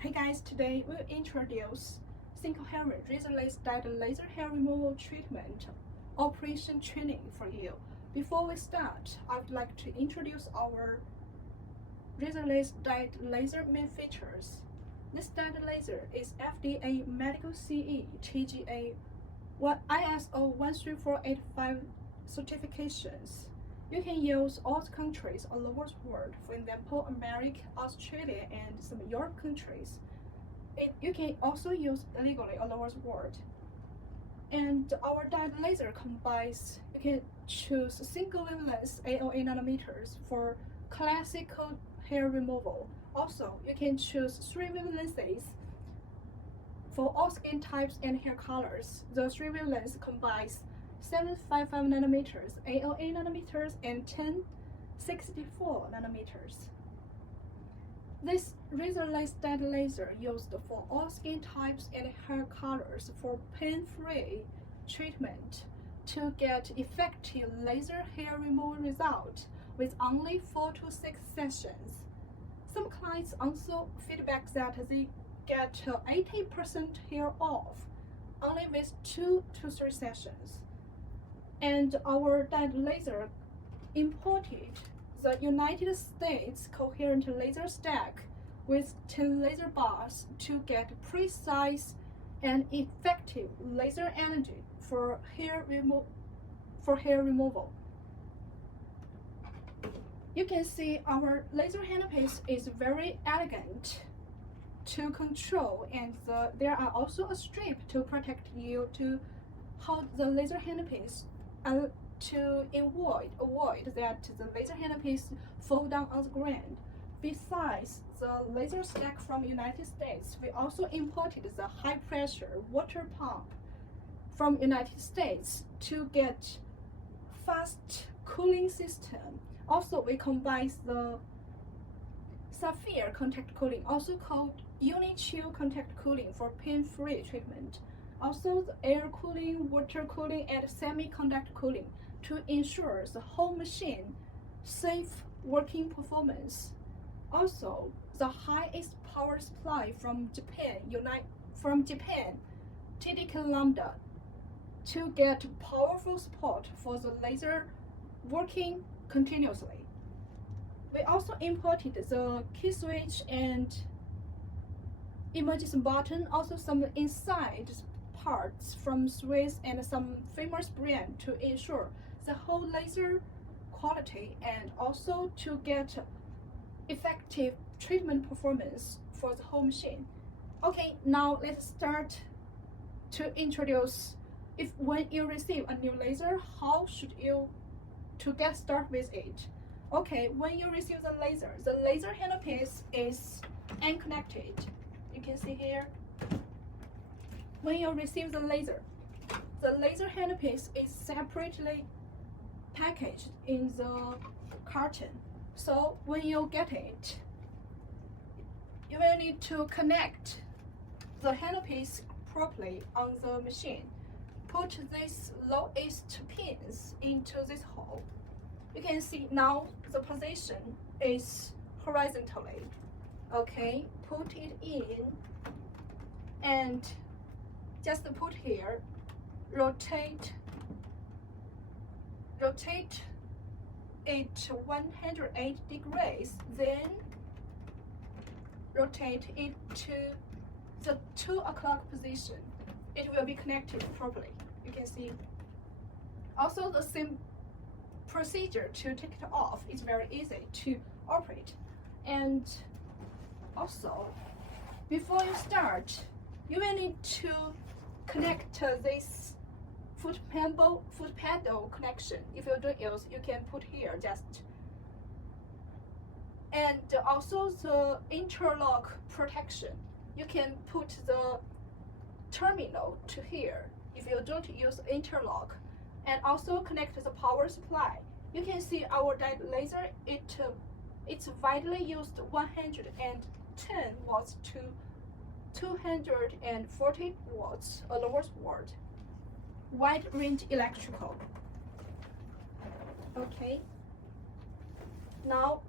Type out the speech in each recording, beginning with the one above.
Hey guys, today we'll introduce single hair Razorlase Diode laser hair removal treatment operation training for you. Before we start, I would like to introduce our Razorlase Diode laser main features. This diode laser is FDA Medical CE TGA ISO 13485 certifications. You can use all countries all over the world, for example, America, Australia, and some Europe countries. You can also use legally all over the world. And our diode laser combines, you can choose single wavelengths AOA nanometers for classical hair removal. Also, you can choose 3 wavelengths for all skin types and hair colors. The 3 wavelengths combines 755 nanometers, AOA nanometers, and 1064 nanometers. This Razorlase diode laser used for all skin types and hair colors for pain-free treatment to get effective laser hair removal result with only 4 to 6 sessions. Some clients also feedback that they get 80% hair off only with 2 to 3 sessions. And our diode laser imported the United States coherent laser stack with 10 laser bars to get precise and effective laser energy for hair removal. You can see our laser handpiece is very elegant to control, and there are also a strip to protect you to hold the laser handpiece to avoid that the laser handpiece fall down on the ground. Besides the laser stack from United States, we also imported the high pressure water pump from United States to get fast cooling system. Also, we combine the Sapphire contact cooling, also called Uni-Chill contact cooling, for pain-free treatment. Also, the air cooling, water cooling, and semi-conduct cooling to ensure the whole machine safe working performance. Also, the highest power supply from Japan, TDK Lambda, to get powerful support for the laser working continuously. We also imported the key switch and emergency button, also some inside parts from Swiss and some famous brand to ensure the whole laser quality and also to get effective treatment performance for the whole machine. Okay, now let's start to introduce when you receive a new laser, how should you to get started with it. Okay, when you receive the laser handpiece is unconnected. You can see here. When you receive the laser handpiece is separately packaged in the carton. So when you get it, you will need to connect the handpiece properly on the machine. Put these lowest pins into this hole. You can see now the position is horizontally. Okay, put it in and just put here, rotate it 108 degrees, then rotate it to the 2 o'clock position. It will be connected properly. You can see. Also, the same procedure to take it off is very easy to operate. And also, before you start, you will need to connect this foot pedal connection. If you don't use, you can put here just. And also the interlock protection. You can put the terminal to here if you don't use interlock. And also connect the power supply. You can see our diode laser, it's widely used 110 watts to 240 watts all over the world. Wide range electrical. Okay. Now,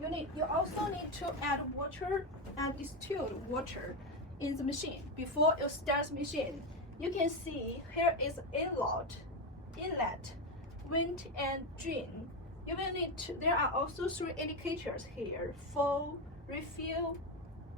You also need to add water and distilled water in the machine before you start the machine. You can see here is inlet, wind and drain. You will need to, there are also 3 indicators here: full, refill,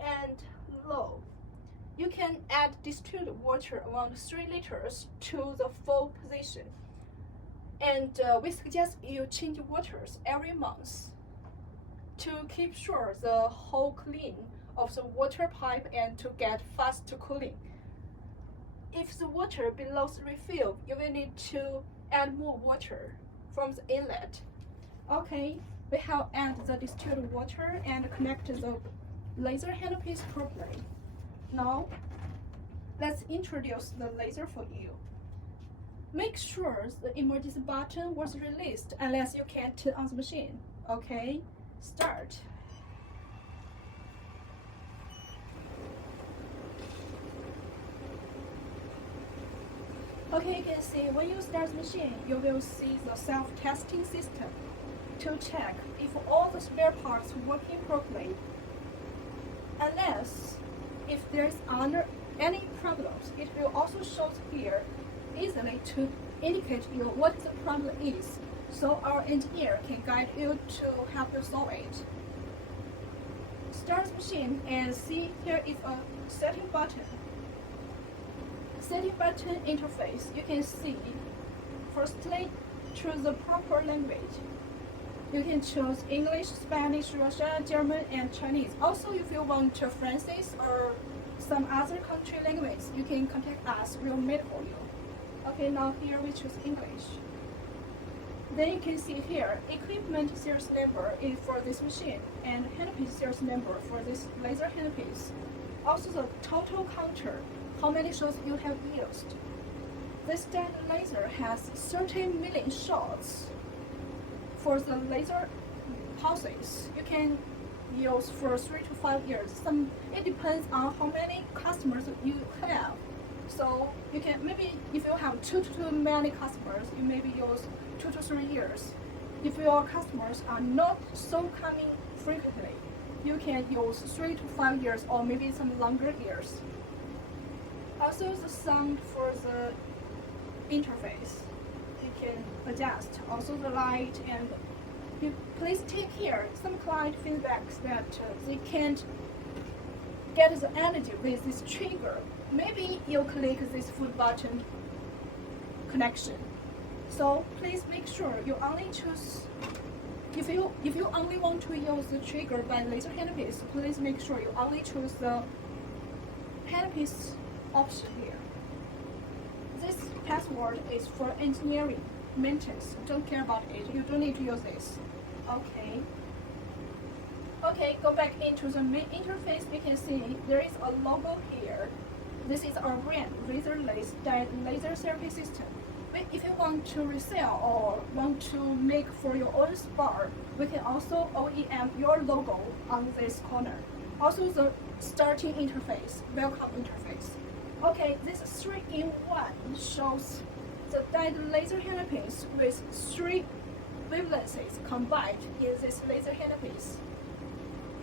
and low. You can add distilled water around 3 liters to the full position. And we suggest you change waters every month to keep sure the whole clean of the water pipe and to get fast cooling. If the water below the refill, you will need to add more water from the inlet. Okay, we have added the distilled water and connect the laser handpiece properly. Now, let's introduce the laser for you. Make sure the emergency button was released unless you can't turn on the machine. Okay, start. Okay, you can see when you start the machine, you will see the self-testing system to check if all the spare parts working properly. Unless if there's any problems, it will also show here easily to indicate you what the problem is, so our engineer can guide you to help you solve it. Start the machine and see here is a setting button. Setting button interface, you can see firstly choose the proper language. You can choose English, Spanish, Russian, German, and Chinese. Also, if you want to French or some other country language, you can contact us. We'll make it for you. Okay, now here we choose English. Then you can see here, equipment series number is for this machine and handpiece series number for this laser handpiece. Also the total counter, how many shots you have used. This Diode laser has 30 million shots for the laser pulses. You can use for 3 to 5 years. It depends on how many customers you have. So you can maybe if you have too many customers, you maybe use 2 to 3 years. If your customers are not so coming frequently, you can use 3 to 5 years or maybe some longer years. Also the sound for the interface, you can adjust. Also the light, and please take care. Some client feedbacks that they can't get the energy with this trigger. Maybe you click this foot button connection. So please make sure you only choose, if you only want to use the trigger by laser handpiece, please make sure you only choose the handpiece option here. This password is for engineering maintenance. Don't care about it. You don't need to use this. Okay. Okay, go back into the main interface. You can see there is a logo here. This is our brand, Razorlase laser therapy system. If you want to resell or want to make for your own spar, we can also OEM your logo on this corner. Also the starting interface, welcome interface. Okay, this 3-in-1 shows the Diode laser handpiece with 3 wavelengths combined in this laser handpiece.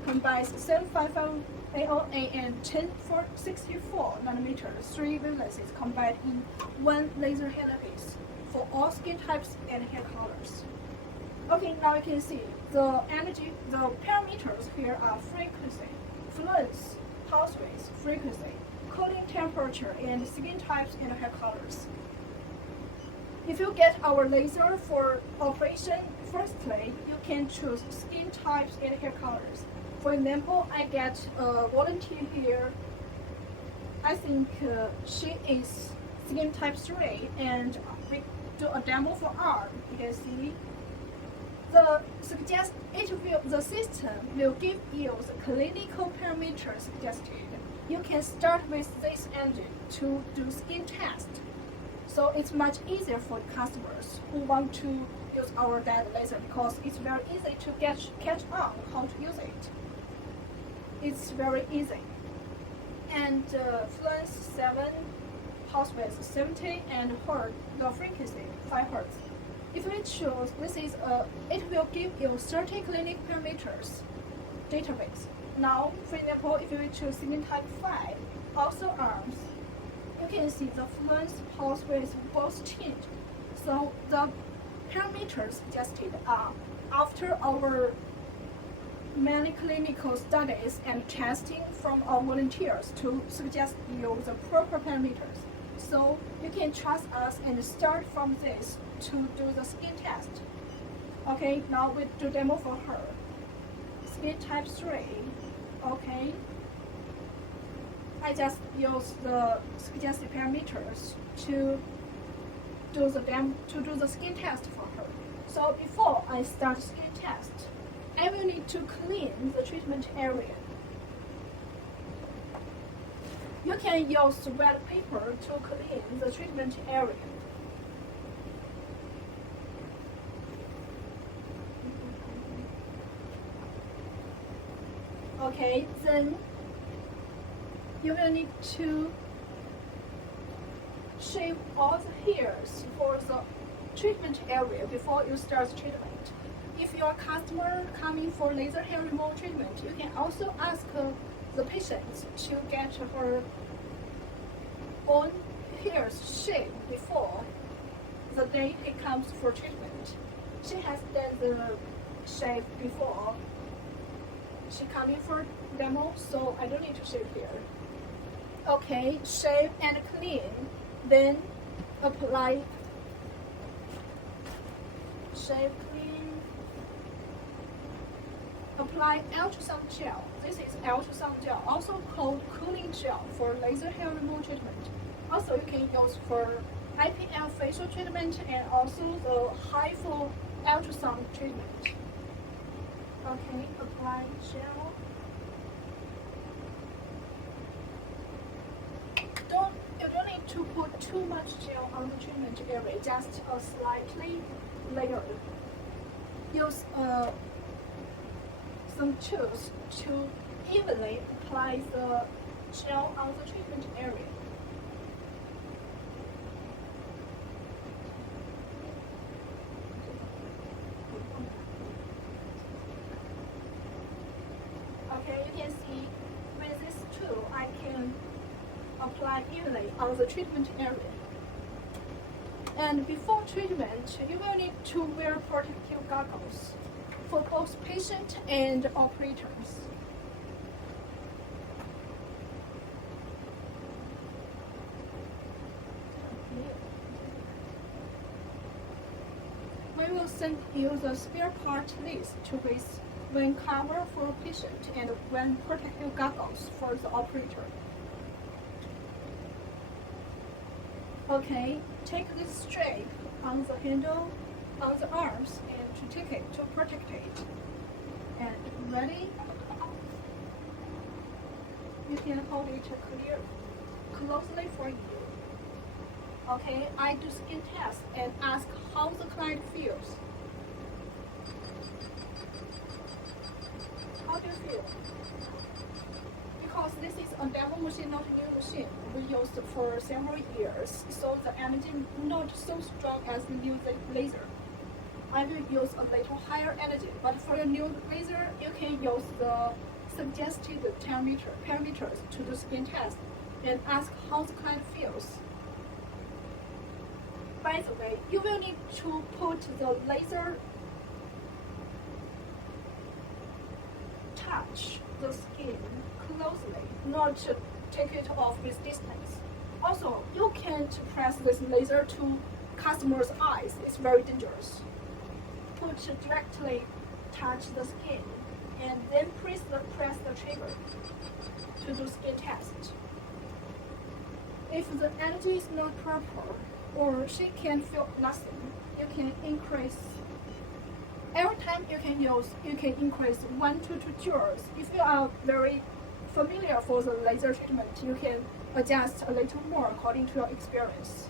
Combines 755 AOA and 1064 nanometers, 3 wavelengths combined in 1 laser handpiece for all skin types and hair colors. Okay, now you can see the parameters here are frequency, fluence, pulse rate, frequency, cooling temperature, and skin types and hair colors. If you get our laser for operation, firstly, you can choose skin types and hair colors. For example, I get a volunteer here. I think she is skin type 3, and we do a demo for arm. You can see the system will give you the clinical parameters suggested. You can start with this engine to do skin test. So it's much easier for customers who want to use our Diode laser because it's very easy to catch on how to use it. It's very easy. And fluence 7, pulse width 70, and hertz, the frequency 5 Hz. if we choose, it will give you 30 clinic parameters database. Now, for example, if you choose skin type 5, also arms, you can see the fluence pulse width both changed. So the parameters suggested are after our many clinical studies and testing from our volunteers to suggest you the proper parameters. So you can trust us and start from this to do the skin test. Okay, now we do demo for her. Skin type 3, okay. I just use the suggested parameters to do the skin test for her. So before I start skin test, I will need to clean the treatment area. You can use wet paper to clean the treatment area. Okay, then you will need to shave all the hairs for the treatment area before you start treatment. If your customer coming for laser hair removal treatment, you can also ask the patient to get her own hairs shaved before the day he comes for treatment. She has done the shave before she coming for demo, so I don't need to shave here. Okay, shave and clean, then apply. Shave, clean. Apply ultrasound gel. This is ultrasound gel, also called cooling gel for laser hair removal treatment. Also, you can use for IPL facial treatment and also the high flow ultrasound treatment. Okay, apply gel. You don't need to put too much gel on the treatment area, just a slightly layer. Use some tools to evenly apply the gel on the treatment area. Okay, you can see with this tool I can apply evenly on the treatment area. And before treatment, you will need to wear protective goggles for both patient and operators. We will send you the spare part list to with one cover for patient and one protective goggles for the operator. Okay, take this strap on the handle, on the arms, and to take it, to protect it. And ready? You can hold it closely for you. Okay, I do skin test and ask how the client feels. How do you feel? Because this is a demo machine, not a new machine. We used for several years, so the energy not so strong as the new laser. I will use a little higher energy, but for the new laser, you can use the suggested parameters to do skin test and ask how the client feels. By the way, you will need to put the laser touch the skin closely, not to take it off with distance. Also, you can't press this laser to customer's eyes. It's very dangerous. Directly touch the skin and then press the trigger to do skin test. If the energy is not proper or she can feel nothing, you can increase. Every time you can increase 1 to 2 joules. If you are very familiar for the laser treatment, you can adjust a little more according to your experience.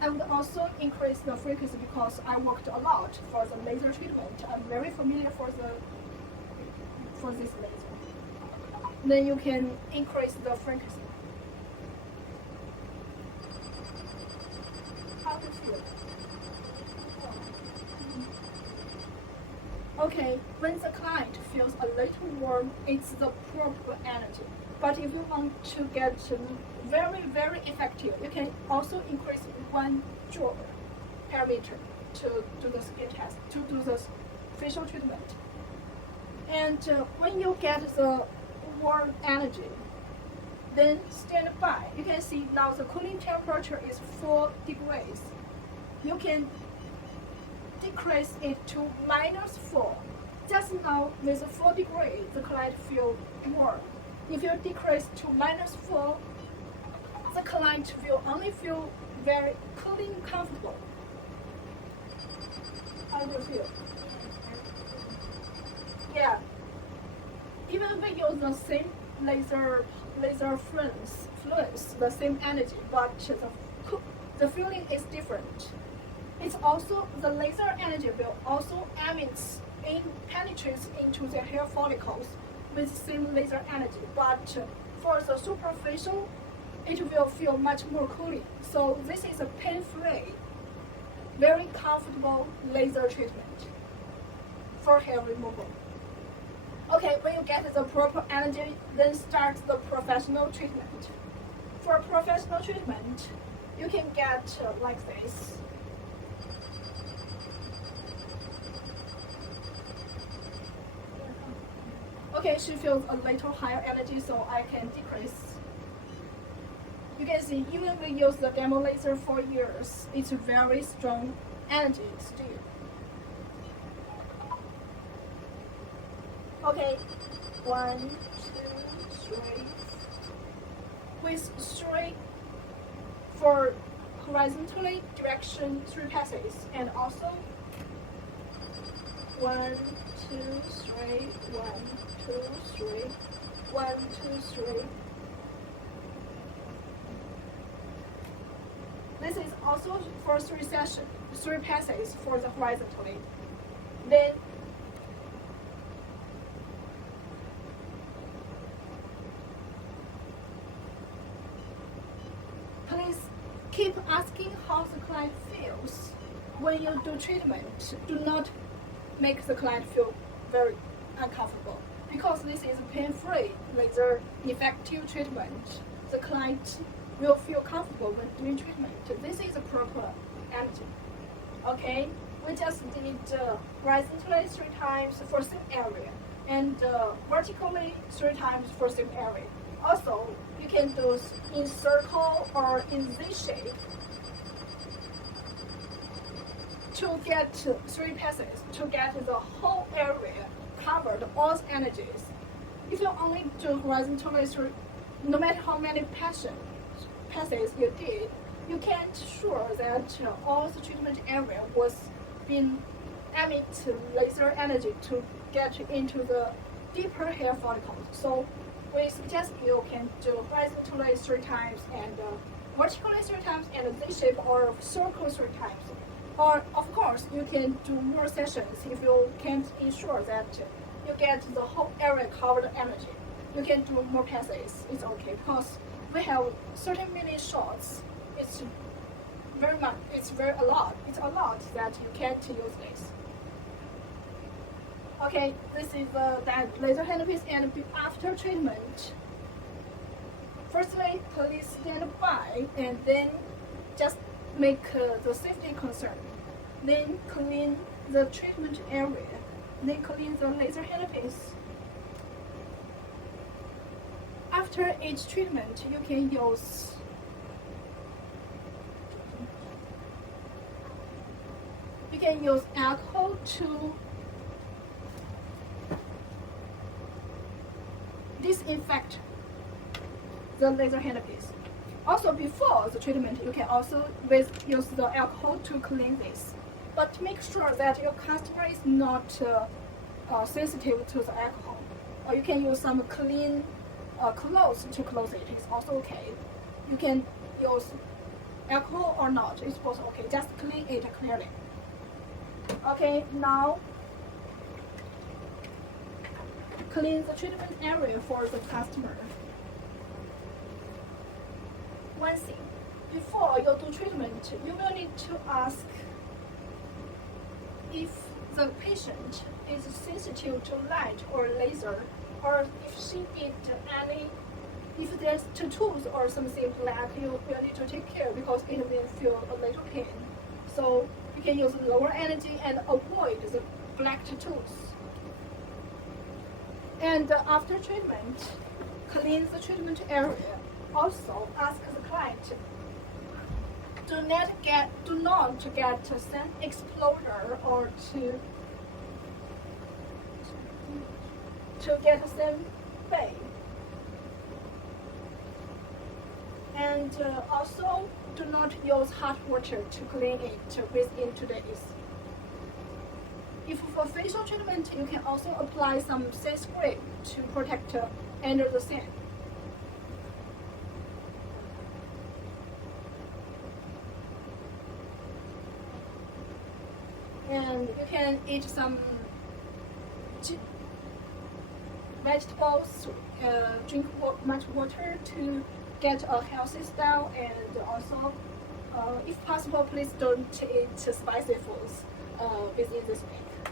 I would also increase the frequency because I worked a lot for the laser treatment. I'm very familiar for this laser. Then you can increase the frequency. How do you feel? Okay, when the client feels a little warm, it's the proper energy. But if you want to get very, very effective, you can also increase 1 joule per meter to do the skin test, to do the facial treatment. And when you get the warm energy, then stand by. You can see now the cooling temperature is 4 degrees. You can decrease it to -4. Just now with 4 degrees, the client feel warm. If you decrease to -4, the client will only feel very cooling, comfortable. How do you feel? Yeah. Even we use the same laser fluence, the same energy, but the feeling is different. It's also the laser energy will also penetrates into the hair follicles with same laser energy, but for the superficial, it will feel much more cooling. So this is a pain-free, very comfortable laser treatment for hair removal. Okay, when you get the proper energy, then start the professional treatment. For professional treatment, you can get like this. Okay, she feels a little higher energy, so I can decrease. You can see, even we use the demo laser for years, it's very strong energy still. Okay, 1, 2, 3. With 3 for horizontally direction 3 passes, and also 1, 2, 3, 1, 2, 3, 1, 2, 3. This is also for 3 passes for the horizontally. Then please keep asking how the client feels. When you do treatment, do not make the client feel very uncomfortable, because this is pain-free laser effective treatment. The client will feel comfortable when doing treatment. This is a proper energy. Okay, we just did horizontally 3 times for same area, and vertically 3 times for same area. Also, you can do in circle or in Z shape to get 3 passes, to get the whole area covered, all energies. If you only do horizontally, no matter how many passes you did, you can't sure that all the treatment area was being emit laser energy to get into the deeper hair follicles. So we suggest you can do horizontally 3 times and vertically 3 times and Z shape or circle 3 times. Or of course you can do more sessions if you can't ensure that you get the whole area covered energy. You can do more passes. It's okay because we have 30 minute shots. It's a lot that you can't use this. Okay, this is that laser handpiece, and after treatment, firstly, please stand by and then just make the safety concern. Then clean the treatment area. Then clean the laser handpiece. After each treatment, you can use alcohol to disinfect the laser handpiece. Also, before the treatment, you can also use the alcohol to clean this. But make sure that your customer is not sensitive to the alcohol. Or you can use some clean clothes to close it. It's also okay. You can use alcohol or not. It's both okay. Just clean it clearly. Okay, now clean the treatment area for the customer. One thing, before you do treatment, you will need to ask if the patient is sensitive to light or laser, or if she if there's tattoos or something black, you will need to take care because it will feel a little pain. So you can use lower energy and avoid the black tattoos. And after treatment, clean the treatment area. Also ask the client do not get sun exposure or to get sun bay. And also do not use hot water to clean it within 2 days. If for facial treatment, you can also apply some sunscreen to protect under the sun. And you can eat some vegetables, drink much water to get a healthy style, and also, if possible, please don't eat spicy foods within this week.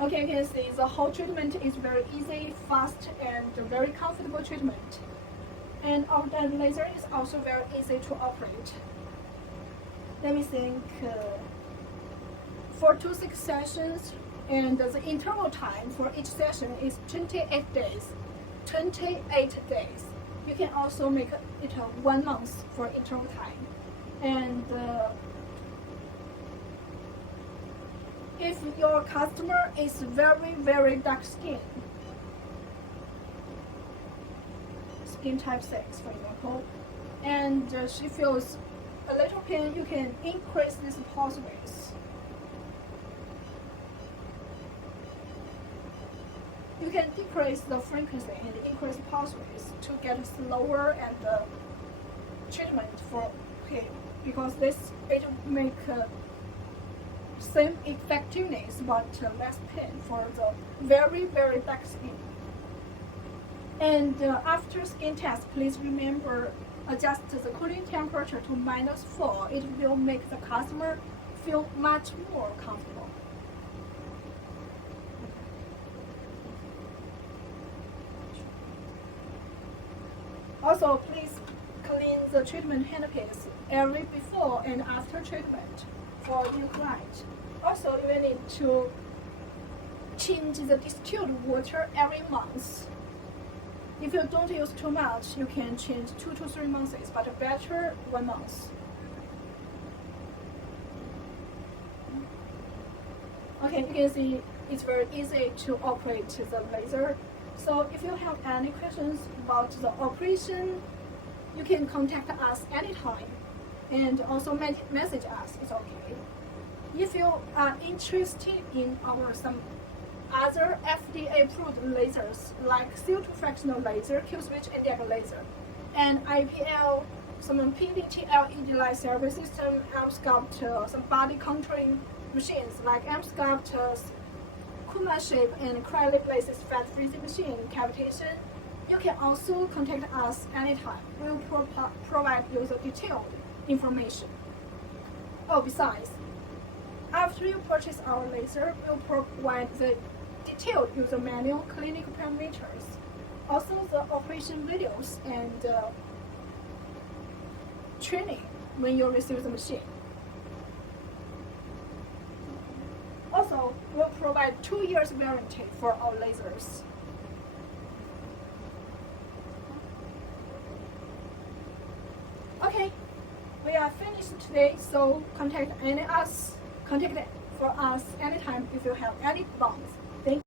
Okay, you can see the whole treatment is very easy, fast, and very comfortable treatment. And our diode laser is also very easy to operate. Let me think. 4 to 6 sessions, and the interval time for each session is 28 days. 28 days. You can also make it 1 month for interval time. And if your customer is very dark skin type 6, for example, and she feels a little pain, you can increase this pulse rates. You can decrease the frequency and increase pulse rates to get slower and treatment for pain, because it make same effectiveness but less pain for the very dark skin. And after skin test, please remember adjust the cooling temperature to -4. It will make the customer feel much more comfortable. Also, please clean the treatment handpiece every before and after treatment for new client. Also, you will need to change the distilled water every month. If you don't use too much, you can change 2 to 3 months, but better 1 month. Okay, you can see it's very easy to operate the laser. So if you have any questions about the operation, you can contact us anytime, and also message us. It's okay. If you are interested in some other FDA-approved lasers like CO2 fractional laser, Q-switch indirect laser, and IPL, some PVT LED light therapy system, M-Sculpt, some body contouring machines like M-Sculpt, Kuma shape, and cryolysis fat freezing machine cavitation, you can also contact us anytime. We will provide you the detailed information. Oh, besides, after you purchase our laser, we'll provide the detailed user manual, clinical parameters, also the operation videos and training when you receive the machine. Also, we'll provide 2 years warranty for our lasers. Okay, we are finished today, so contact for us anytime if you have any doubts.